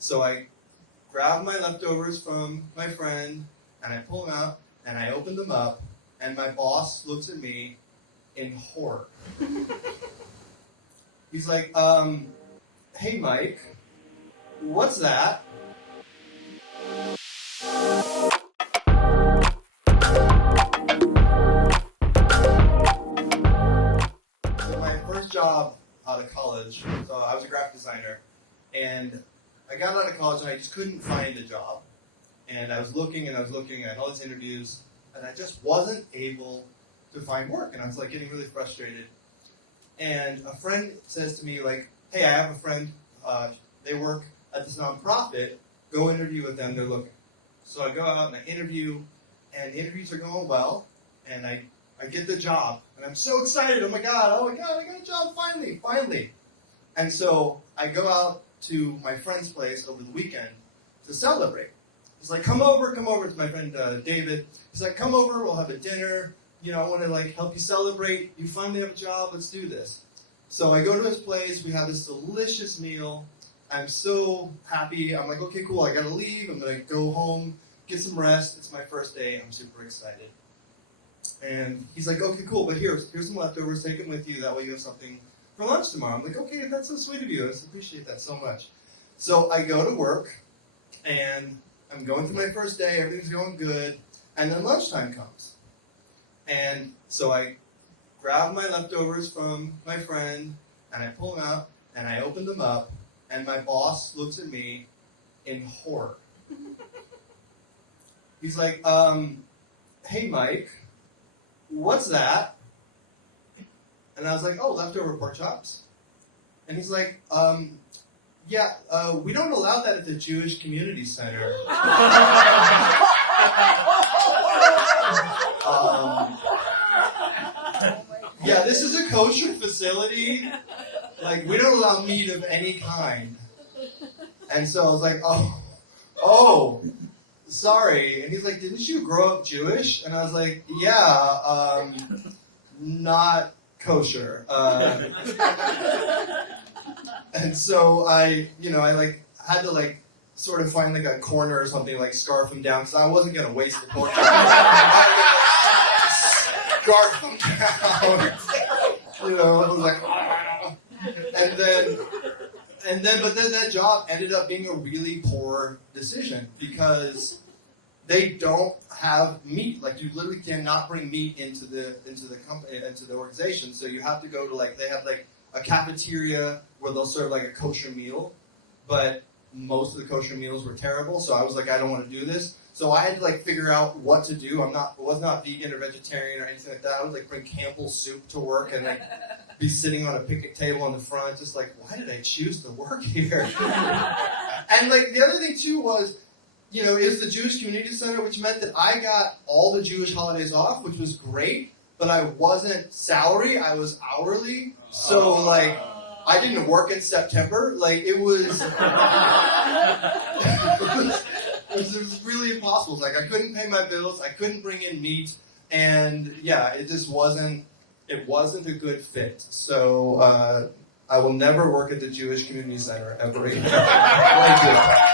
So I grabbed my leftovers from my friend, and I pull them out, and I open them up, and my boss looks at me in horror. He's like, hey, Mike, what's that? So my first job out of college, so I was a graphic designer, and I got out of college and I just couldn't find a job. And I was looking and I was looking at all these interviews, and I just wasn't able to find work. And I was like getting really frustrated. And a friend says to me, like, hey, I have a friend, they work at this nonprofit, go interview with them, they're looking. So I go out and I interview, and interviews are going well, and I get the job, and I'm so excited, oh my god, I got a job, finally. And so I go out to my friend's place over the weekend to celebrate. He's like, come over, it's my friend David. He's like, come over, we'll have a dinner, I want to like help you celebrate, you finally have a job, let's do this. So I go to his place, we have this delicious meal, I'm so happy, I'm like, okay, cool, I gotta leave, I'm gonna go home, get some rest, it's my first day, I'm super excited. And he's like, okay, cool, but here's some leftovers, take them with you, that way you have something for lunch tomorrow. I'm like, okay, that's so sweet of you, I appreciate that so much. So I go to work, and I'm going through my first day, everything's going good, and then lunchtime comes. And so I grab my leftovers from my friend, and I pull them out, and I open them up, and my boss looks at me in horror. He's like, hey, Mike, what's that? And I was like, oh, leftover pork chops. And he's like, yeah, we don't allow that at the Jewish Community Center. Yeah, this is a kosher facility. Like, we don't allow meat of any kind. And so I was like, oh, sorry. And he's like, didn't you grow up Jewish? And I was like, yeah, not kosher. And so I like had to like sort of find like a corner or something, like scarf him down, because I wasn't gonna waste the pork. Scarf him down. I was like, but then that job ended up being a really poor decision because they don't have meat. Like, you literally cannot bring meat into the company, into the organization. So you have to go to they have like a cafeteria where they'll serve like a kosher meal, but most of the kosher meals were terrible. So I was like, I don't want to do this. So I had to like figure out what to do. I was not vegan or vegetarian or anything like that. I would like bring Campbell's soup to work and like be sitting on a picnic table in the front, just like, why did I choose to work here? And like the other thing too was, it was the Jewish Community Center, which meant that I got all the Jewish holidays off, which was great, but I wasn't salary, I was hourly. So like, I didn't work in September. Like, it was it was really impossible. Like, I couldn't pay my bills, I couldn't bring in meat, and yeah, it just wasn't a good fit. So I will never work at the Jewish Community Center ever again. Thank you.